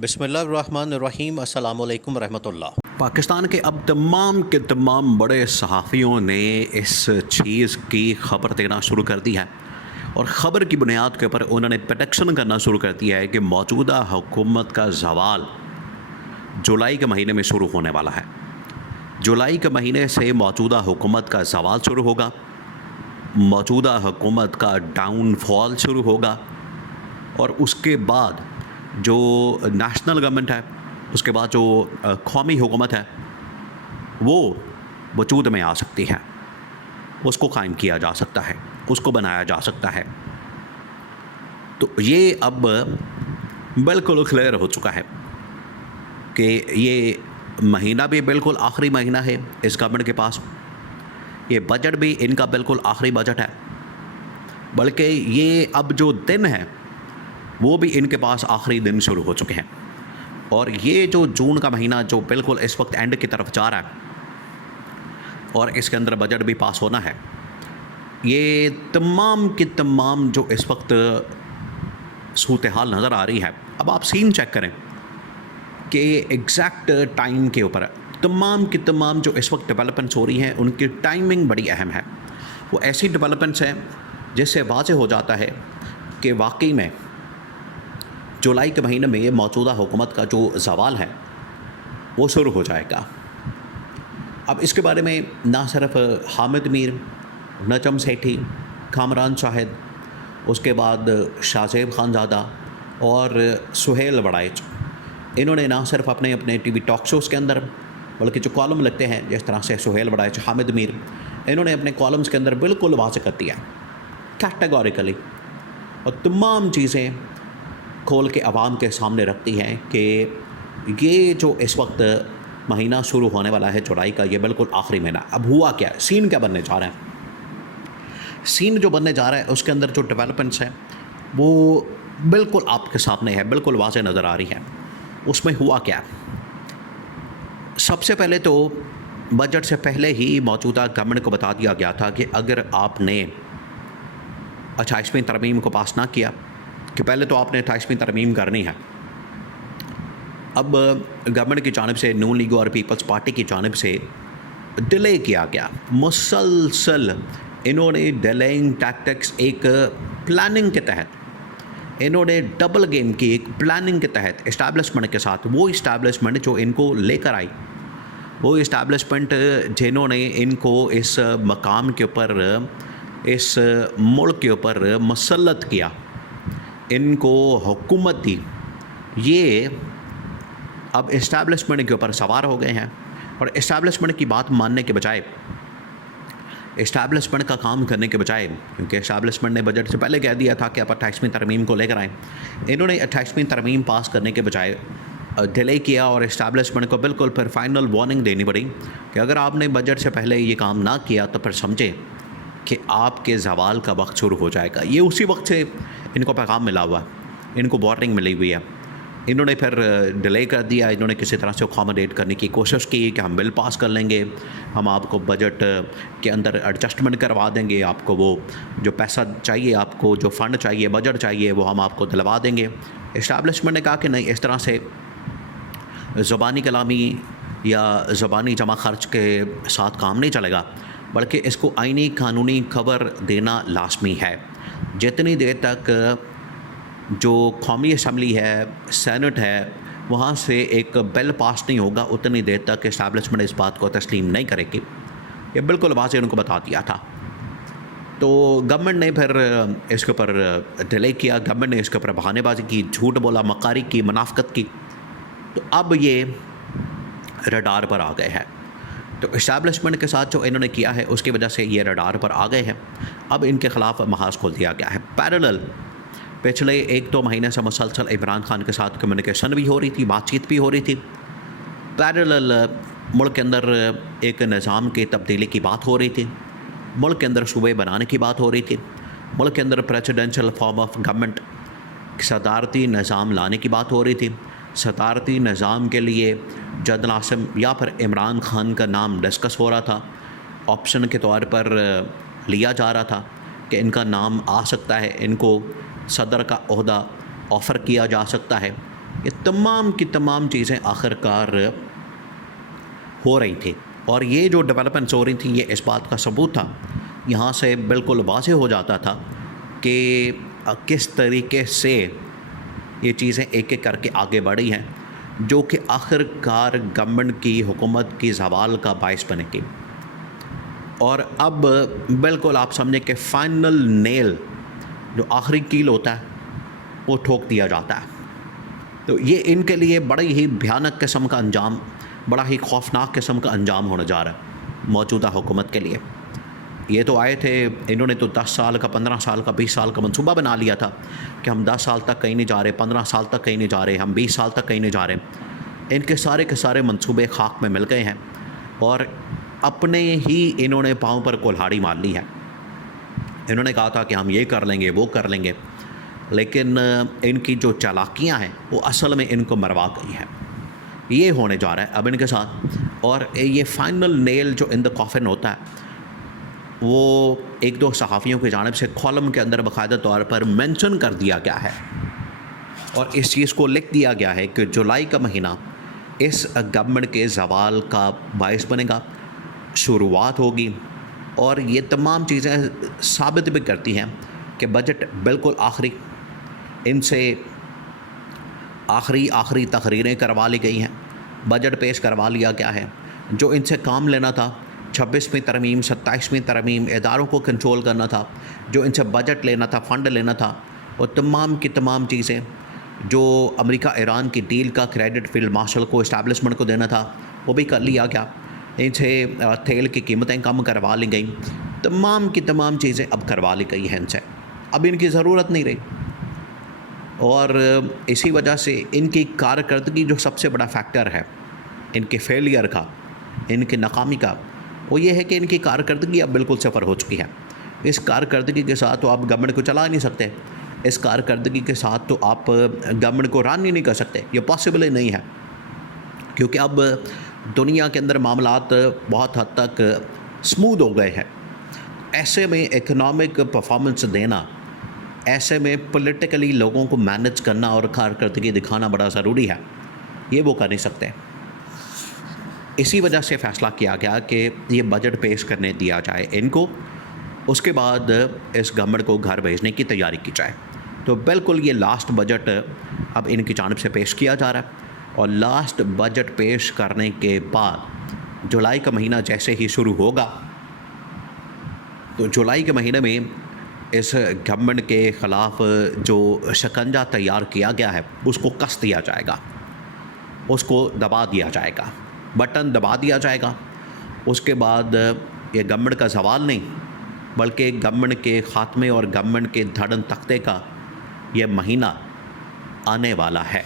बिस्मिल्लाहिर्रहमानिर्रहीम अस्सलामु अलैकुम रहमतुल्लाह। पाकिस्तान के अब तमाम के तमाम बड़े सहाफ़ियों ने इस चीज़ की ख़बर देना शुरू कर दी है और ख़बर की बुनियाद के ऊपर उन्होंने प्रेडिक्शन करना शुरू कर दिया है कि मौजूदा हुकूमत का ज़वाल जुलाई के महीने में शुरू होने वाला है। जुलाई के महीने से मौजूदा हुकूमत का ज़वाल शुरू होगा, मौजूदा हुकूमत का डाउनफॉल शुरू होगा और उसके बाद जो नेशनल गवर्नमेंट है, उसके बाद जो कौमी हुकूमत है वो वजूद में आ सकती है, उसको कायम किया जा सकता है, उसको बनाया जा सकता है। तो ये अब बिल्कुल क्लियर हो चुका है कि ये महीना भी बिल्कुल आखिरी महीना है इस गवर्नमेंट के पास, ये बजट भी इनका बिल्कुल आखिरी बजट है, बल्कि ये अब जो दिन है वो भी इनके पास आखिरी दिन शुरू हो चुके हैं। और ये जो जून का महीना जो बिल्कुल इस वक्त एंड की तरफ जा रहा है और इसके अंदर बजट भी पास होना है, ये तमाम की तमाम जो इस वक्त सूरत हाल नज़र आ रही है, अब आप सीन चेक करें कि एग्जैक्ट टाइम के ऊपर तमाम की तमाम जो इस वक्त डेवलपमेंट्स हो रही हैं उनकी टाइमिंग बड़ी अहम है। वो ऐसी डेवलपमेंट्स हैं जिससे वाज़ेह हो जाता है कि वाकई में जुलाई के महीने में मौजूदा हुकूमत का जो ज़वाल है वो शुरू हो जाएगा। अब इसके बारे में ना सिर्फ हामिद मीर, नजम सेठी, कामरान शाहिद, उसके बाद शाहज़ेब खानज़ादा और सुहेल वड़ाइच, इन्होंने ना सिर्फ अपने अपने टीवी टॉक शोज़ के अंदर बल्कि जो कॉलम लिखते हैं जिस तरह से सुहेल वड़ाइच, हामिद मीर, इन्होंने अपने कॉलम्स के अंदर बिल्कुल वाज़ेह कर दिया कैटेगोरिकली और तमाम चीज़ें खोल के आवाम के सामने रखती हैं कि ये जो इस वक्त महीना शुरू होने वाला है जुलाई का, ये बिल्कुल आखिरी महीना। अब हुआ क्या है, सीन क्या बनने जा रहा है, सीन जो बनने जा रहा है उसके अंदर जो डेवलपमेंट्स हैं वो बिल्कुल आपके सामने है, बिल्कुल वाज़ेह नज़र आ रही है। उसमें हुआ क्या, सबसे पहले तो बजट से पहले ही मौजूदा गवर्नमेंट को बता दिया गया था कि अगर आपने 28वीं तरमीम को पास ना किया, कि पहले तो आपने 28वीं तरमीम करनी है। अब गवर्नमेंट की जानिब से, नून लीग और पीपल्स पार्टी की जानिब से डिले किया गया, मुसलसल इन्होंने डिलेइंग टैक्टिक्स एक प्लानिंग के तहत इन्होंने डबल गेम की, एक प्लानिंग के तहत इस्टेब्लिशमेंट के साथ, वो इस्टेब्लिशमेंट जो इनको लेकर आई, वो इस्टेब्लिशमेंट जिन्होंने इनको इस मकाम के ऊपर, इस मुल्क के ऊपर मुसल्लत किया, इनको हुकूमत दी, ये अब इस्टेब्लिशमेंट के ऊपर सवार हो गए हैं और इस्टेब्लिशमेंट की बात मानने के बजाय, इस्टेब्लिशमेंट का काम करने के बजाय, क्योंकि इस्टेब्लिशमेंट ने बजट से पहले कह दिया था कि आप 28वीं तरमीम को लेकर आएँ, इन्होंने 28वीं तरमीम पास करने के बजाय डिले किया और इस्टेब्लिशमेंट को बिल्कुल फिर फाइनल वार्निंग देनी पड़ी कि अगर आपने बजट से पहले ये काम ना किया तो फिर समझे कि आपके ज़वाल का वक्त शुरू हो जाएगा। ये उसी वक्त से इनको पैगाम मिला हुआ, इनको वार्निंग मिली हुई है। इन्होंने फिर डिले कर दिया, इन्होंने किसी तरह से अकोमोडेट करने की कोशिश की कि हम बिल पास कर लेंगे, हम आपको बजट के अंदर एडजस्टमेंट करवा देंगे, आपको वो जो पैसा चाहिए, आपको जो फ़ंड चाहिए, बजट चाहिए, वो हम आपको दिलवा देंगे। इस्टेब्लिशमेंट ने कहा कि नहीं, इस तरह से ज़बानी कलामी या ज़बानी जमा खर्च के साथ काम नहीं चलेगा, बल्कि इसको आईनी कानूनी खबर देना लाजमी है। जितनी देर तक जो कौमी असम्बली है, सेनेट है, वहाँ से एक बिल पास नहीं होगा, उतनी देर तक इस्टेब्लिशमेंट इस बात को तस्लीम नहीं करेगी। ये बिल्कुल वाज़ेह उनको बता दिया था। तो गवर्नमेंट ने फिर इसके ऊपर डिले किया, गवर्नमेंट ने इसके ऊपर बहानेबाजी की, झूठ बोला, मकारी की, मुनाफिकत की। तो अब ये रडार पर आ गए हैं। तो इस्टेब्लिशमेंट के साथ जो इन्होंने किया है उसकी वजह से ये रडार पर आ गए हैं। अब इनके ख़िलाफ़ महाज खोल दिया गया है। पैरेलल पिछले 1-2 महीने से मुसलसल इमरान खान के साथ कम्युनिकेशन भी हो रही थी, बातचीत भी हो रही थी। पैरेलल मुल्क के अंदर एक निज़ाम की तब्दीली की बात हो रही थी, मुल्क के अंदर सूबे बनाने की बात हो रही थी, मुल्क के अंदर प्रेसिडेंशियल फॉर्म ऑफ गवर्नमेंट, सदारती निज़ाम लाने की बात हो रही थी। सदारती निज़ाम के लिए जद नासिम या फिर इमरान खान का नाम डिस्कस हो रहा था, ऑप्शन के तौर पर लिया जा रहा था कि इनका नाम आ सकता है, इनको सदर का ओहदा ऑफ़र किया जा सकता है। ये तमाम की तमाम चीज़ें आखिरकार हो रही थी। और ये जो डेवलपमेंट्स हो रही थी ये इस बात का सबूत था, यहाँ से बिल्कुल वाज़ेह हो जाता था कि किस तरीके से ये चीज़ें एक एक करके आगे बढ़ी हैं, जो कि आखिरकार गवर्नमेंट की हुकूमत की ज़वाल का बायस बनेगी। और अब बिल्कुल आप समझें कि फ़ाइनल नेल, जो आखिरी कील होता है, वो ठोक दिया जाता है। तो ये इनके लिए बड़ी ही भयानक किस्म का अंजाम, बड़ा ही खौफनाक किस्म का अंजाम होने जा रहा है मौजूदा हुकूमत के लिए। ये तो आए थे, इन्होंने तो 10 साल का, 15 साल का, 20 साल का मंसूबा बना लिया था कि हम 10 साल तक कहीं नहीं जा रहे, 15 साल तक कहीं नहीं जा रहे, हम 20 साल तक कहीं नहीं जा रहे। इनके सारे के सारे मंसूबे खाक में मिल गए हैं और अपने ही इन्होंने पाँव पर कुल्हाड़ी मार ली है। इन्होंने कहा था कि हम ये कर लेंगे, वो कर लेंगे, लेकिन इनकी जो चालाकियाँ हैं वो असल में इनको मरवा गई हैं। ये होने जा रहा है अब इनके साथ। और ये फाइनल नेल जो इन द कॉफिन होता है, वो एक दो सहाफ़ियों की जानिब से कॉलम के अंदर बाकायदा तौर पर मेंशन कर दिया गया है और इस चीज़ को लिख दिया गया है कि जुलाई का महीना इस गवर्नमेंट के ज़वाल का बायस बनेगा, शुरुआत होगी। और ये तमाम चीज़ें साबित भी करती हैं कि बजट बिल्कुल आखिरी, इनसे आखिरी तकरीरें करवा ली गई हैं, बजट पेश करवा लिया गया है। जो इनसे काम लेना था, 26वीं तरमीम, 27वीं तरमीम, इदारों को कंट्रोल करना था, जो इनसे बजट लेना था, फ़ंड लेना था, और तमाम की तमाम चीज़ें, जो अमेरिका ईरान की डील का क्रेडिट फील्ड मार्शल को, इस्टेब्लिशमेंट को देना था, वो भी कर लिया गया। इनसे तेल की कीमतें कम करवा ली गई, तमाम की तमाम चीज़ें अब करवा ली गई हैं इनसे, अब इनकी ज़रूरत नहीं रही। और इसी वजह से इनकी कारकर्दगी जो सबसे बड़ा फैक्टर है इनके फेलियर का, इनकी नाकामी का, वो ये है कि इनकी कारकर्दगी अब बिल्कुल सफ़र हो चुकी है। इस कारकर्दगी के साथ तो आप गवर्नमेंट को चला नहीं सकते, इस कारकर्दगी के साथ तो आप गवर्नमेंट को रन ही नहीं कर सकते, ये पॉसिबल ही नहीं है। क्योंकि अब दुनिया के अंदर मामलात बहुत हद तक स्मूथ हो गए हैं। ऐसे में इकनॉमिक परफॉर्मेंस देना, ऐसे में पॉलिटिकली लोगों को मैनेज करना और कारकर्दगी दिखाना बड़ा ज़रूरी है, ये वो कर नहीं सकते। इसी वजह से फ़ैसला किया गया कि ये बजट पेश करने दिया जाए इनको, उसके बाद इस गवर्नमेंट को घर भेजने की तैयारी की जाए। तो बिल्कुल ये लास्ट बजट अब इनकी जानिब से पेश किया जा रहा है। और लास्ट बजट पेश करने के बाद जुलाई का महीना जैसे ही शुरू होगा, तो जुलाई के महीने में इस गवर्नमेंट के ख़िलाफ़ जो शिकंजा तैयार किया गया है उसको कस दिया जाएगा, उसको दबा दिया जाएगा, बटन दबा दिया जाएगा। उसके बाद ये गवर्नमेंट का ज़वाल नहीं, बल्कि गवर्नमेंट के ख़ात्मे और गवर्नमेंट के धड़न तख्ते का ये महीना आने वाला है।